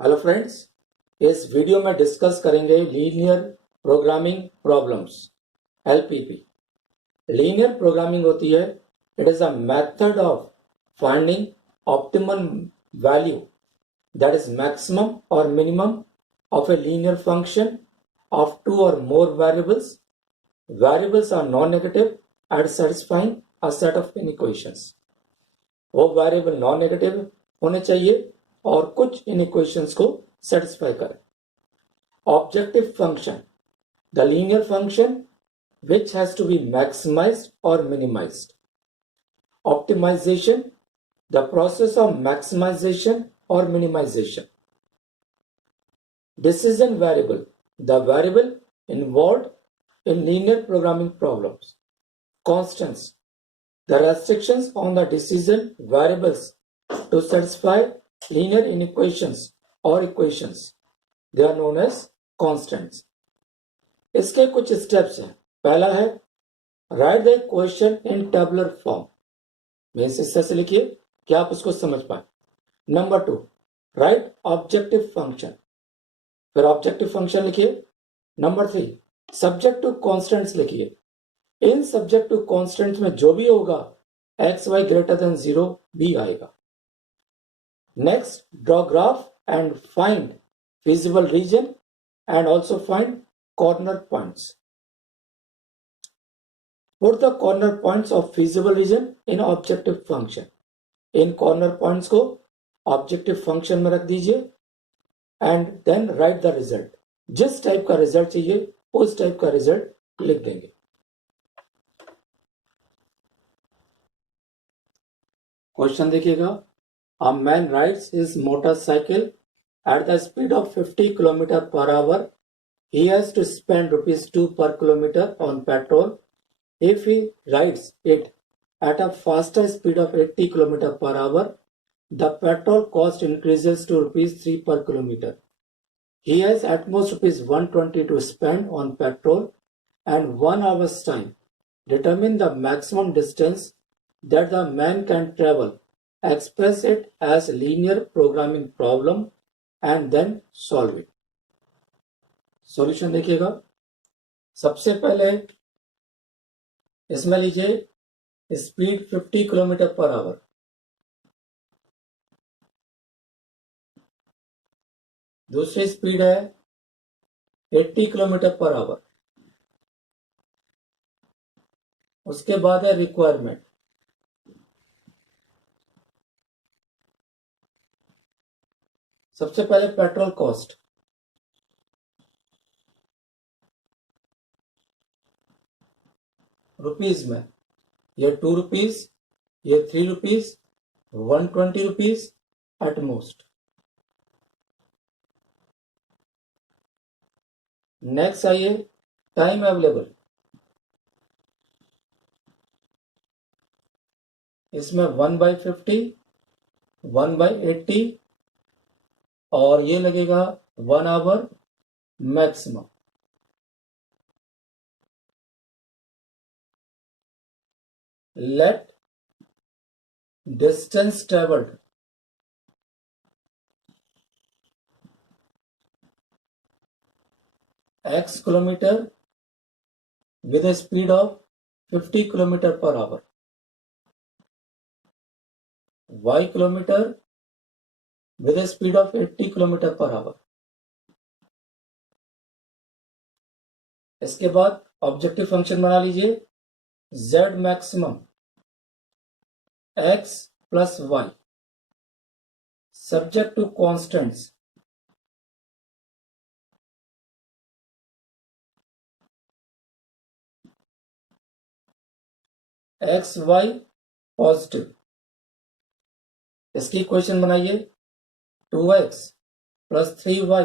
Hello friends, इस video में discuss करेंगे linear programming problems LPP. Linear programming होती है, it is a method of finding optimal value that is maximum और minimum of a linear function of two or more variables. Variables are non-negative and satisfying a set of inequations. वो variable non negative होने चाहिए और कुछ इनइक्वेशंस को satisfy करें. Objective function, the linear function which has to be maximized or minimized. Optimization, the process of maximization or minimization. Decision variable, the variable involved in linear programming problems. Constants, the restrictions on the decision variables to satisfy linear inequations or equations. They are known as constants. इसके कुछ steps हैं. पहला है right the question in tabular form. Means इस तरह से लिखिए कि आप उसको समझ पाए. Number 2, right objective function. फिर ऑब्जेक्टिव फंक्शन लिखिए. नंबर 3, सब्जेक्ट टू कॉन्स्टेंट्स लिखिए. इन सब्जेक्ट टू कॉन्स्टेंट्स में जो भी होगा एक्स वाई ग्रेटर देन 0 भी आएगा. Next, draw graph and find feasible region and also find corner points. Put the corner points of feasible region in objective function. In corner points को objective function में रख दीजिए and then write the result. जिस type का result चाहिए उस type का result लिख देंगे. क्वेश्चन देखिएगा. A man rides his motorcycle at the speed of 50 km per hour. He has to spend rupees 2 per kilometer on petrol. If he rides it at a faster speed of 80 km per hour, the petrol cost increases to rupees 3 per kilometer. He has at most rupees 120 to spend on petrol and 1 hour's time. Determine the maximum distance that the man can travel. Express it as linear programming problem and then solve it. Solution देखिएगा. सबसे पहले इसमें लीजिए speed 50 kilometre per our. दूसरी speed है 80 kilometre per our. उसके बाद है रिक्वायरमेंट. सबसे पहले पेट्रोल कॉस्ट. रुपीज में ये 2 रुपीज, ये 3 rupees, 120 rupees at most. Next आइए टाइम अवेलेबल. इसमें 1/50, 1/80 और ये लगेगा 1 hour maximum. Let distance travelled x kilometre with a speed of 50 kilometre per hour, y kilometre with a speed of 80 kilometre per hour. इसके बाद objective function बना लीजिए. z maximum x plus y subject to constants x y positive. इसकी equation बनाइए. 2x plus 3y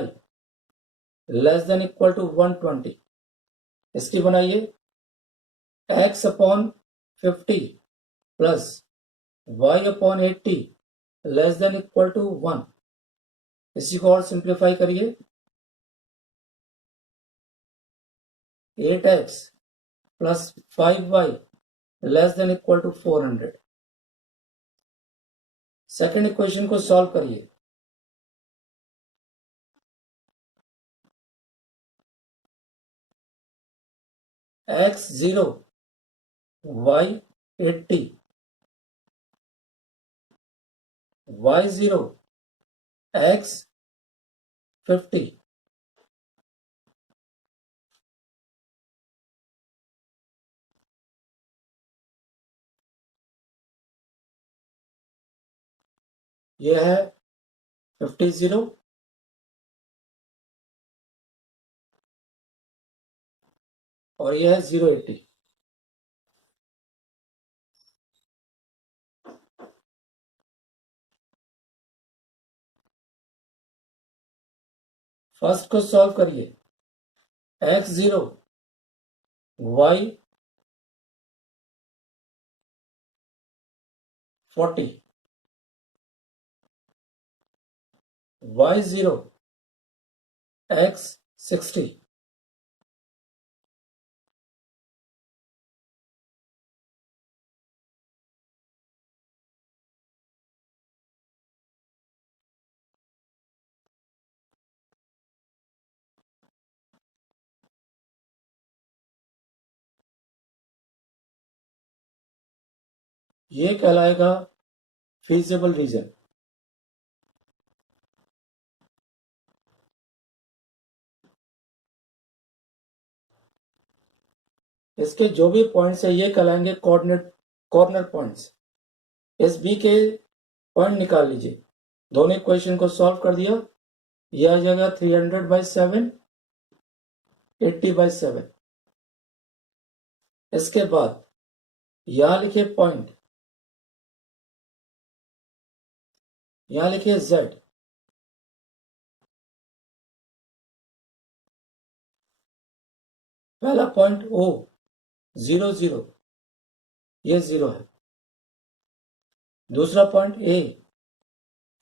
less than equal to 120. इसकी बनाइए x upon 50 plus y upon 80 less than equal to 1. इसी को और सिंप्लीफाई करिए. 8x plus 5y less than equal to 400. Second equation को solve करिए. x0 y80 y0 x50 यह है 50 और यह है 080। फर्स्ट को सॉल्व करिए। x0 y40 y0 x60 ये कहलाएगा फीजिबल रीजन। इसके जो भी पॉइंट्स है ये कहलाएंगे कॉर्नर पॉइंट्स। इस बी के पॉइंट निकाल लीजिए। दोनों इक्वेशन को सॉल्व कर दिया। यह आ जाएगा 300/7 80/7। इसके बाद यहां लिखिए पॉइंट, यहां लिखिए z। पहला पॉइंट O 0 0, ये 0 है। दूसरा पॉइंट A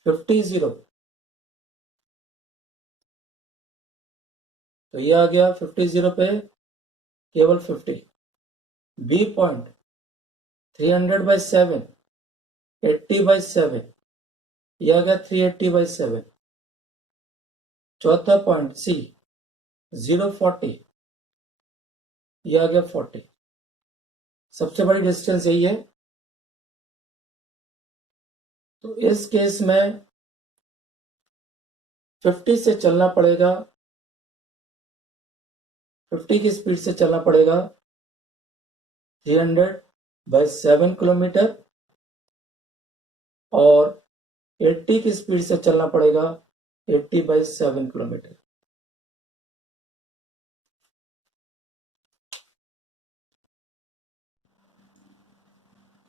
50 0, तो ये आ गया 50 0 पे केवल 50। B पॉइंट 300/7 80/7, ये आ गया 380/7। चौथा पॉइंट C 040, ये आ गया 40। सबसे बड़ी डिस्टेंस यही है। तो इस केस में 50 से चलना पड़ेगा, 50 की स्पीड से चलना पड़ेगा 300/7 किलोमीटर, और 80 की स्पीड से चलना पड़ेगा 80/7 किलोमीटर।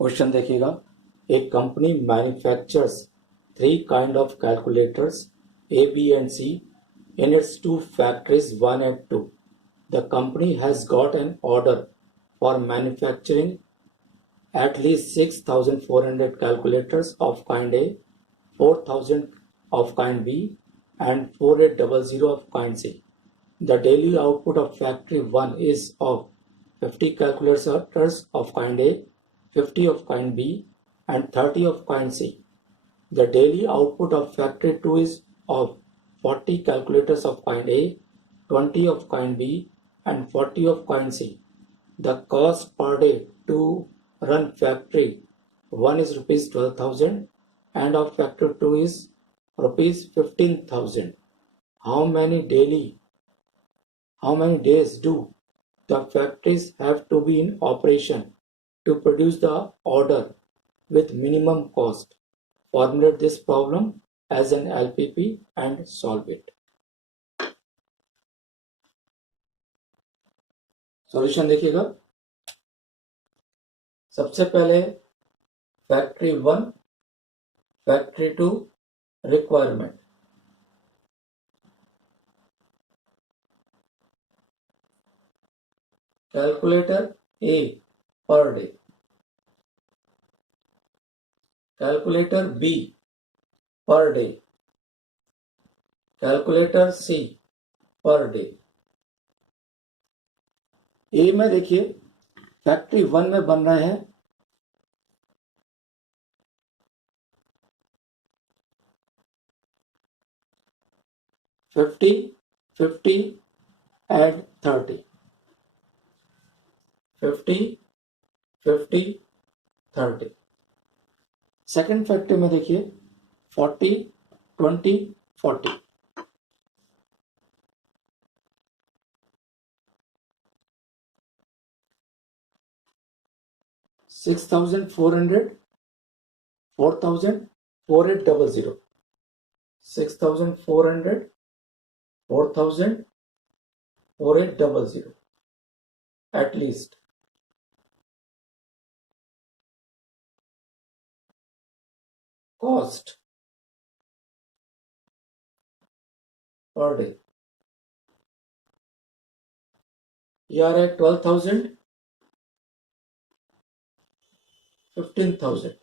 क्वेश्चन देखिएगा। ए company manufactures 3 kind of calculators A, B and C in its 2 factories 1 and 2. The company has got an order for manufacturing at least 6,400 calculators of kind A, 4,000 of kind B and 4,800 of kind C. The daily output of factory 1 is of 50 calculators of kind A, 50 of kind B and 30 of kind C. The daily output of factory 2 is of 40 calculators of kind A, 20 of kind B and 40 of kind C. The cost per day to run factory 1 is rupees 12,000 and of factory 2 is rupees 15,000. How many days do the factories have to be in operation to produce the order with minimum cost? Formulate this problem as an LPP and solve it. Solution देखिएगा। सबसे पहले factory 1, factory 2 requirement. Calculator A per day, calculator B per day, calculator C per day. A में देखिए factory 1 में बन रहे हैं 50, 50 and 30। 50, 50, 30। Second factor में देखिए 40, 20, 40। 6,400, 4,000, 4800, 6,400, 4,000, 4800 at least. Cost per day ये आ रहा है 12,000, 15,000।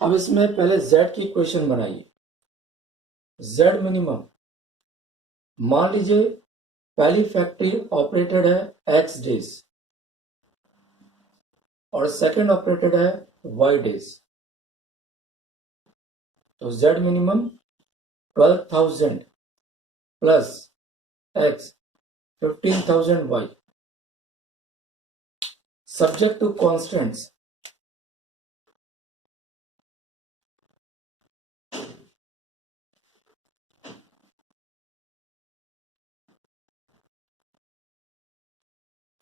अब इसमें पहले Z की इक्वेशन बनाइए। Z मिनिमम, मान लीजिए पहली फैक्ट्री ऑपरेटेड है X डेज और सेकंड ऑपरेटेड है Y डेज, तो Z minimum 12,000 plus X 15,000 Y subject to constants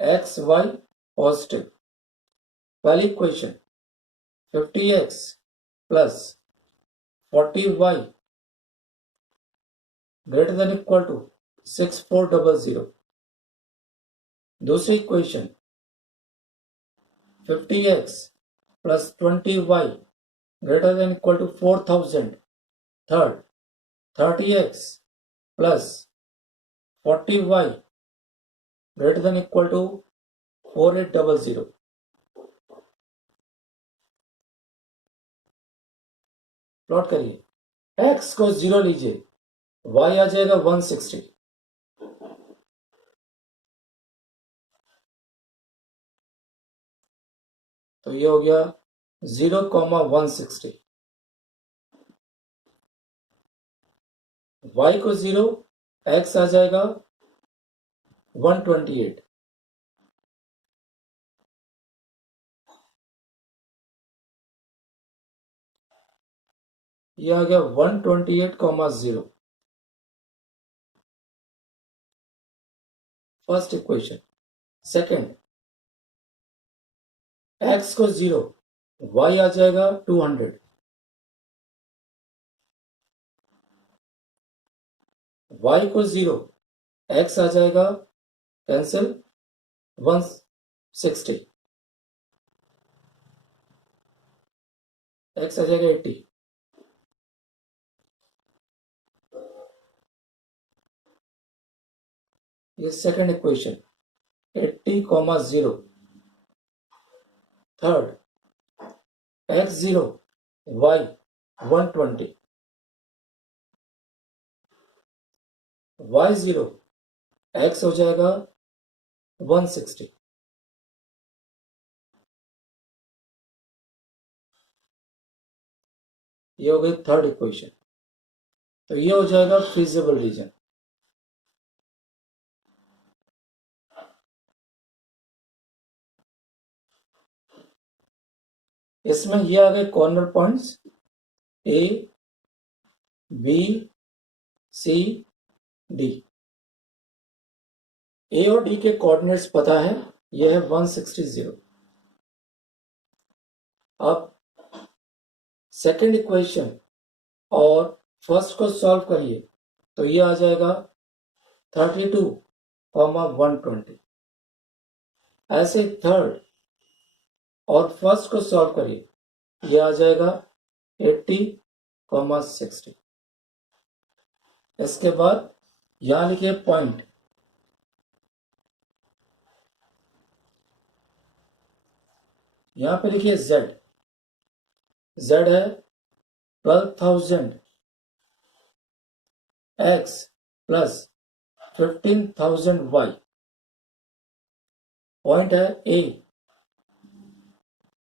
X Y positive। पहली equation 50X plus 40Y greater than equal to 6400। दूसरी equation 50X plus 20Y greater than equal to 4,000। Third, 30X plus 40Y greater than equal to 4800। Plot करिए, X को 0 लीजिए, Y आ जाएगा 160। तो ये हो गया 0,160। Y को 0, X आ जाएगा 128। ये आ गया 128,0। First equation. सेकंड, X को 0, Y आ जाएगा 200। Y को 0, X आ जाएगा कैंसिल 160, X आ जाएगा 80। ये second equation 80,0। Third, X0, Y 120, Y0, X हो जाएगा 160। ये हो गई थर्ड इक्वेशन। तो ये हो जाएगा फीजिबल रीजन। इसमें ये आ गए corner points A, B, C, D। A और D के कोऑर्डिनेट्स पता है, यह है 160। अब सेकंड इक्वेशन और फर्स्ट को सॉल्व करिए तो ये आ जाएगा 32,120। ऐसे थर्ड और फर्स्ट को सॉल्व करिए, ये आ जाएगा 80,60। इसके बाद यहां लिखिए पॉइंट, यहां पे लिखिए Z। Z है 12,000 X प्लस 15,000 Y। पॉइंट है A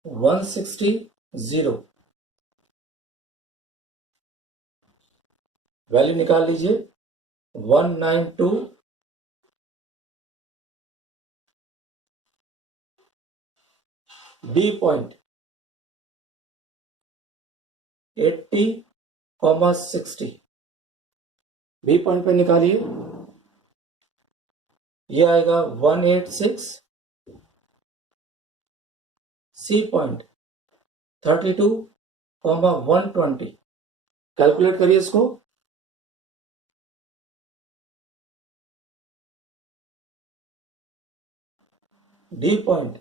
160, 0। वैल्यू निकाल लीजिए 192 D point 80,60। B पॉइंट पे निकालिए, ये आएगा 186। C point 32,120। कैलकुलेट करिए इसको। D पॉइंट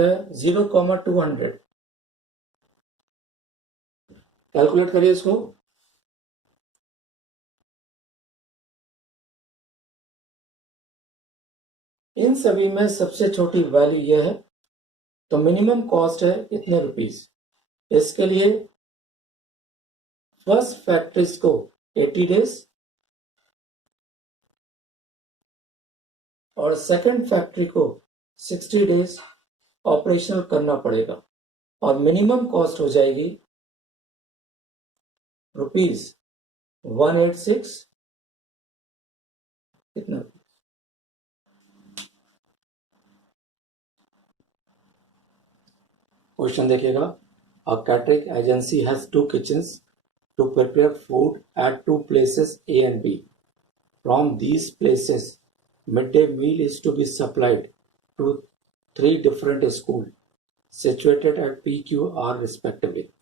है 0,200। कैलकुलेट करिए इसको। इन सभी में सबसे छोटी वैल्यू यह है, तो मिनिमम कॉस्ट है इतने रुपीस। इसके लिए फर्स्ट फैक्ट्रीज को 80 डेज और सेकंड फैक्ट्री को 60 डेज ऑपरेशनल करना पड़ेगा और मिनिमम कॉस्ट हो जाएगी ₹186। कितना? क्वेश्चन देखिएगा। A catering agency has 2 kitchens to prepare food at 2 places A and B. From these places, midday meal is to be supplied to 3 different schools situated at PQR respectively.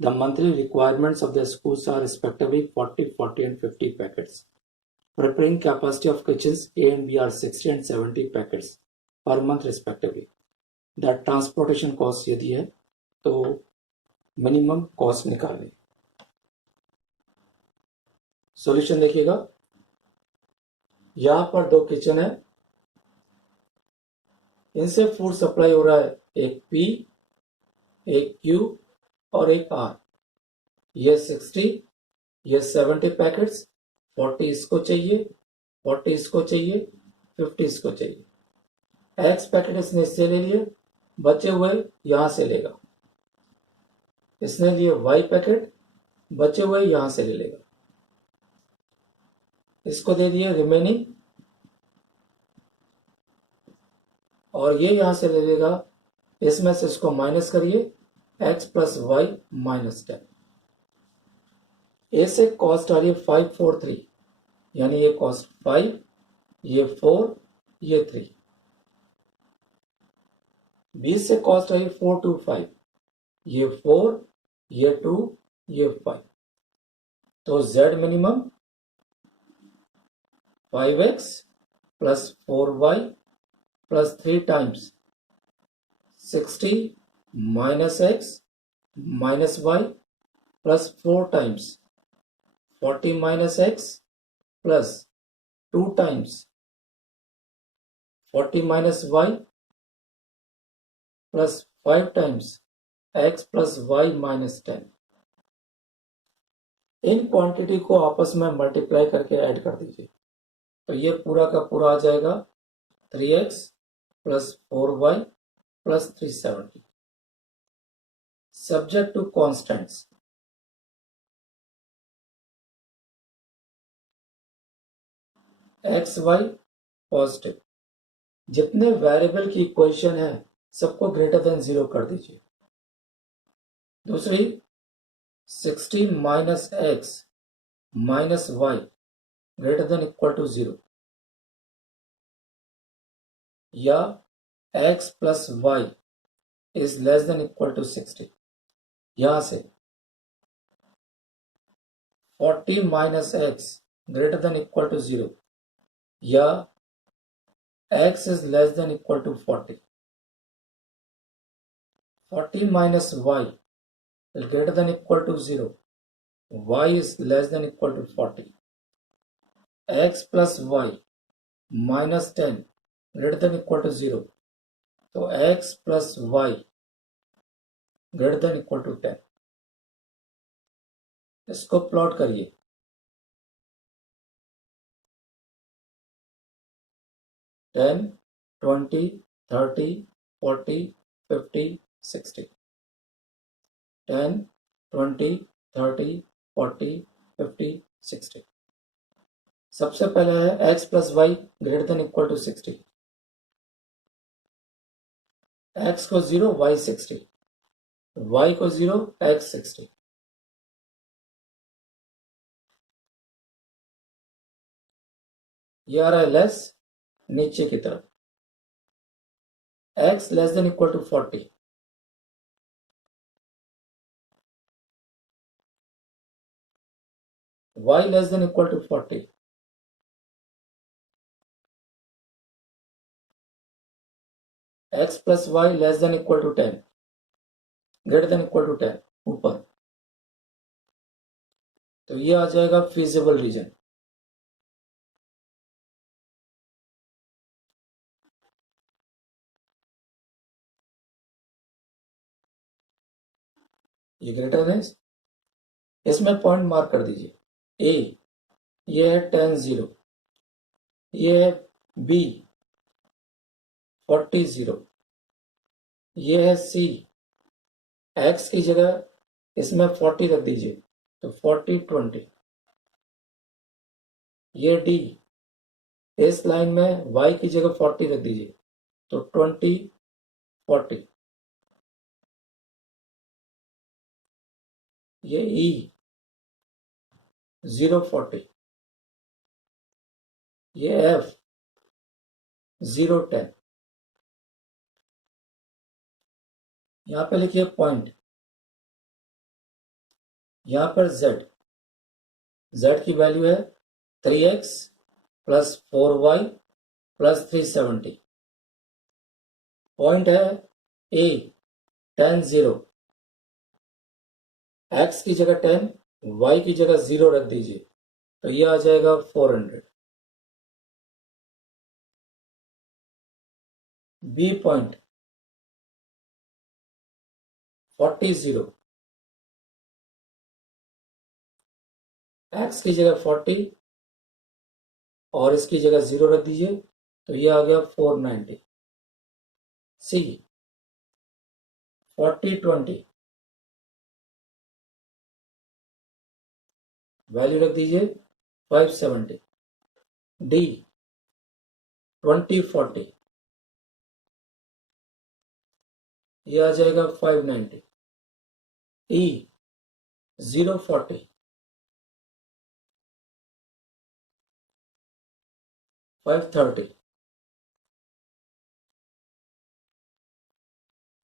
The monthly requirements of the schools are respectively 40, 40 and 50 packets. Preparing capacity of kitchens A and B are 60 and 70 packets per month respectively. The transportation cost यदि है तो minimum cost निकालें। Solution देखिएगा। यहां पर 2 kitchen है, इनसे food supply हो रहा है, एक P, एक Q और एक R। ये 60, ये 70 पैकेट्स, 40 इसको चाहिए, 40 इसको चाहिए, 50 इसको चाहिए। X पैकेट इसने इससे ले लिए, बचे हुए यहां से लेगा। इसने लिए Y पैकेट, बचे हुए यहां से ले लेगा। इसको दे दिए रिमेनिंग और ये यहां से ले लेगा। इसमें से इसको माइनस करिए, x प्लस वाई माइनस 10। ए से कॉस्ट आ रही है 543, यानी ये कॉस्ट 5, ये 4, ये 3। बी से कॉस्ट आई 425, ये 4, ये 2, ये 5। तो z minimum 5x plus 4y plus 3 times 60 minus x minus y plus 4 times 40 minus x plus 2 times 40 minus y plus 5 times x plus y minus 10। In quantity को आपस में मल्टीप्लाई करके ऐड कर दीजिए, तो ये पूरा का पूरा आ जाएगा 3x plus 4y plus 370 subject to constants. X y positive. जितने वेरिएबल की इक्वेशन है सबको ग्रेटर देन 0 कर दीजिए। दूसरी 60 minus x minus y greater than equal to 0, या x plus y is less than equal to 60। यहां से 40 minus x greater than equal to 0, या x is less than equal to 40। 40 minus y is greater than equal to 0, y is less than equal to 40, x plus y minus 10 greater than equal to 0, तो x plus y greater than equal to 10। इसको plot करिए। Ten 20 30 40 50 60। 10 20 30 40 50 60। सबसे पहले है x plus y greater than equal to 60। x को 0 y 60, y को 0 x 60। ये आ रहा है लेस नीचे की तरफ, x less than equal to 40, y less than equal to 40, x plus y less than equal to 10, greater than equal to 10 ऊपर। तो ये आ जाएगा फीजिबल रीजन। ये ग्रेटर है, इसमें पॉइंट मार्क कर दीजिए। ए ये है 10 0, ये है बी 40 0, ये है सी, एक्स की जगह इसमें 40 रख दीजिए तो 40 20। ये डी, इस लाइन में y की जगह 40 रख दीजिए तो 20 40। ये ई 0 40, ये एफ 0 10। यहां पे लिखिए पॉइंट, यहां पर z की वैल्यू है 3x plus 4y plus 370। Point है ए 10 0, x की जगह 10, y की जगह 0 रख दीजिए तो ये आ जाएगा 400। बी पॉइंट 40 0, x की जगह 40 और इसकी जगह 0 रख दीजिए तो ये आ गया 490। सी 40 20, वैल्यू रख दीजिए 570। डी 20 40, ये आ जाएगा 590। ई 0 40, 530।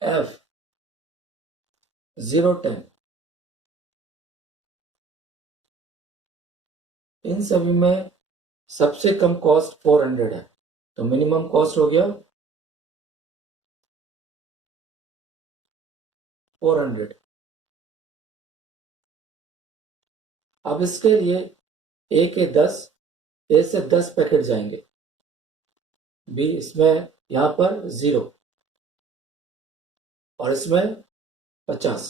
एफ 0 10। इन सभी में सबसे कम कॉस्ट 400 है तो मिनिमम कॉस्ट हो गया 400। अब इसके लिए ए के 10, ए से 10 पैकेट जाएंगे, बी इसमें यहां पर 0 और इसमें 50।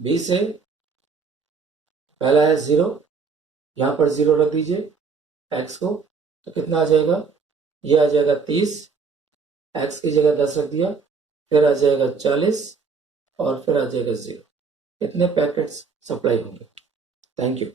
बी से पहला है 0, यहां पर 0 रख दीजिए एक्स को तो कितना आ जाएगा, ये आ जाएगा 30, एक्स की जगह 10 रख दिया, फिर आ जाएगा 40 और फिर आ जाएगा 0। कितने पैकेट्स सप्लाई होंगे। Thank you.